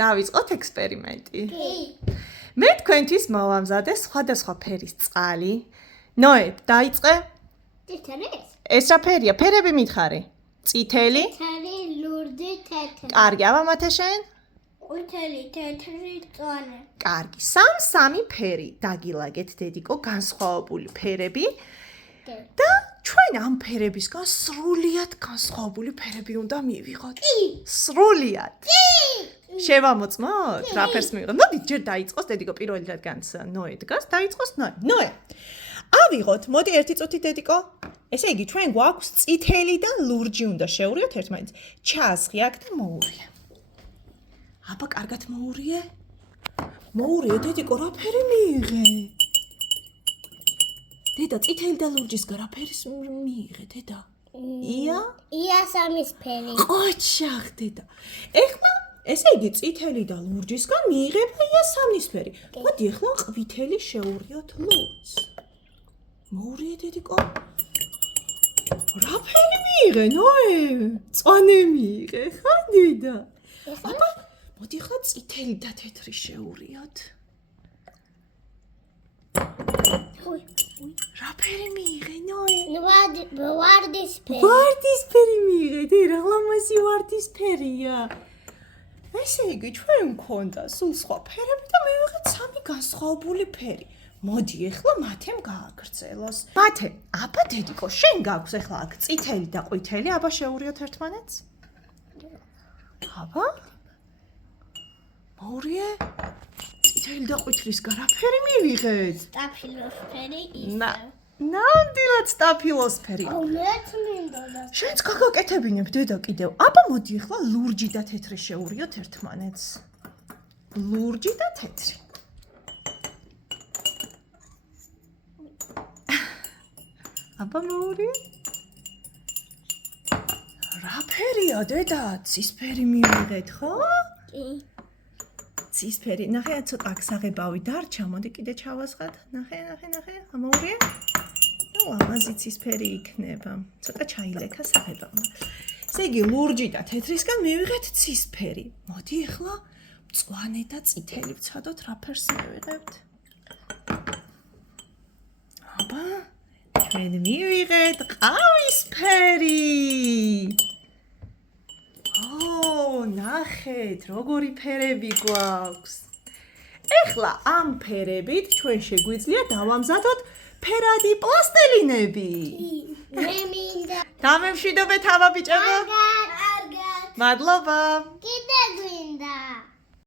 დავიწყოთ ექსპერიმენტი. მე თქვენთვის მოვამზადე სხვადასხვა ფერის წყალი. ნოე, დაიწყე. ეს რა ფერია? ფერები მითხარი. წითელი, ლურჯი, თეთრი. კარგი, ავამათე შენ? ყვითელი, თეთრი, მწვანე. კარგი, სამი ფერი დაგილაგეთ დედიკო, განსხვავებული ფერები. და ჩვენ ამ ფერებისგან სრულიად განსხვავებული ფერები უნდა მივიღოთ. სრულიად. შევამოწმოთ? რა ფერს მივიღოთ? მოდი, ჯერ დაიწყოს დედიკო პირველი რადგანაც ნოე დგას, დაიწყოს ნოე. ნოე. ავიღოთ, მოდი ერთი წუთი დედიკო. ესე იგი, ჩვენ გვაქვს წითელი და ლურჯი უნდა შევურიოთ ერთმანეთს. ჩაასხი აქ და მოურიე. აბა, კარგად მოურიე. მოურიე დედიკო, რა ფერი მიიღე? დედა, წითელი და ლურჯისგან რა ფერის მიიღე, დედა? ია? ია სამის ფერი. ოჩახ, დედა. ეხლა, ესე იგი, წითელი და ლურჯისგან მიიღება ია სამნისფერი. მოდი, ეხლა ყვითელი შევურიოთ ლურჯს. მოურიე დედიკო. რა ფერი მიიღე, ნოე? მწვანე მიიღე, ხა დედა? აბა, მოდი ეხლა წითელი და თეთრი შევურიოთ. რა ფერი მიიღე, ნოე? ვარდისფერი. ვარდისფერი მიიღე, დედა, ლამაზი ვარდისფერია. ესე იგი, ჩვენ მქონდა სულ სხვა ფერები და მივიღეთ სამი განსხვავებული ფერი. მოდი, ეხლა მათემ გააგრძელოს. მათე, აბა დედიკო, შენ გაქვს ეხლა აქ წითელი და ყვითელი, აბა შევურიოთ ერთმანეთს. აბა? მოურიე? წითელი და ყვითლისგან რა ფერი მივიღეთ? სტაფილოსფერი ნამდვილად სტაფილოსფერი. მეც მინდოდა. შენც გაგაკეთებინებ დედა კიდევ. აბა მოდი ეხლა ლურჯი და თეთრი შევურიოთ ერთმანეთს. ლურჯი და თეთრი. აბა მოურიე? რა ფერია დედა? ცისფერი მივიღეთ, ხო? კი. ცისფერი. ნახე, ცოტა აქ საღებავი დარჩა, მოდი კიდე ჩავასხათ. ნახე. ამოურიე? ნუ ლამაზი ცისფერი იქნება. ცოტა ჩაილექა საღებავმა. ესე იგი, ლურჯი და თეთრისგან მივიღეთ ცისფერი. მოდი ეხლა მწვანე და წითელი ვცადოთ, რა ფერს მივიღებთ? აბა, ჩვენ მივიღეთ ყავისფერი. ნახეთ, როგორი ფერები გვაქვს. ეხლა ამ ფერებით ჩვენ შეგვიძლია დავამზადოთ ფერადი პლასტილინები. მე მინდა. დამემშვიდობე თავაბიჭებო. კარგად. მადლობა. კიდე